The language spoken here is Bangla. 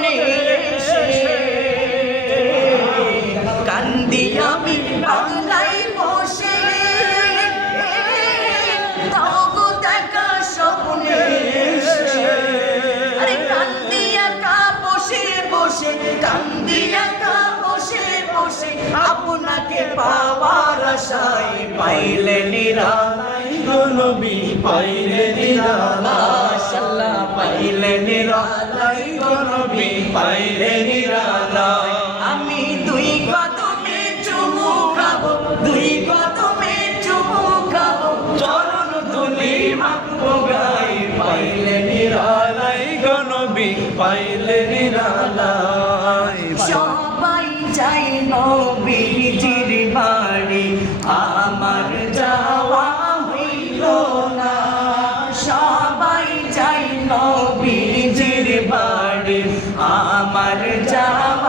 স্বপ্নে এসে কান্দি আমি বাংলায় বসে দাও গো দেখা স্বপ্নে এসে আরে কান্দি একা বসে বসে কান্দি একা বসে বসে আপনাকে পাওয়ার আশায় পাইলে নিরালাই গো নবী পাইলে নিরালাই মাশাআল্লাহ পাইলে নিরালাই গো নবী পাইলে নিরালাই আমি দুই কদমে চুমু খাবো দুই কদমে চুমু খাবো চরণ ধুলি মাখবো গায়ে পাইলে নিরালাই গো নবী পাইলে নিরালাই সবাই চাই নবীজির বাড়ি আমার যাওয়া হইল না সবাই চাই নবীজির বাড়ি আমার যাওয়া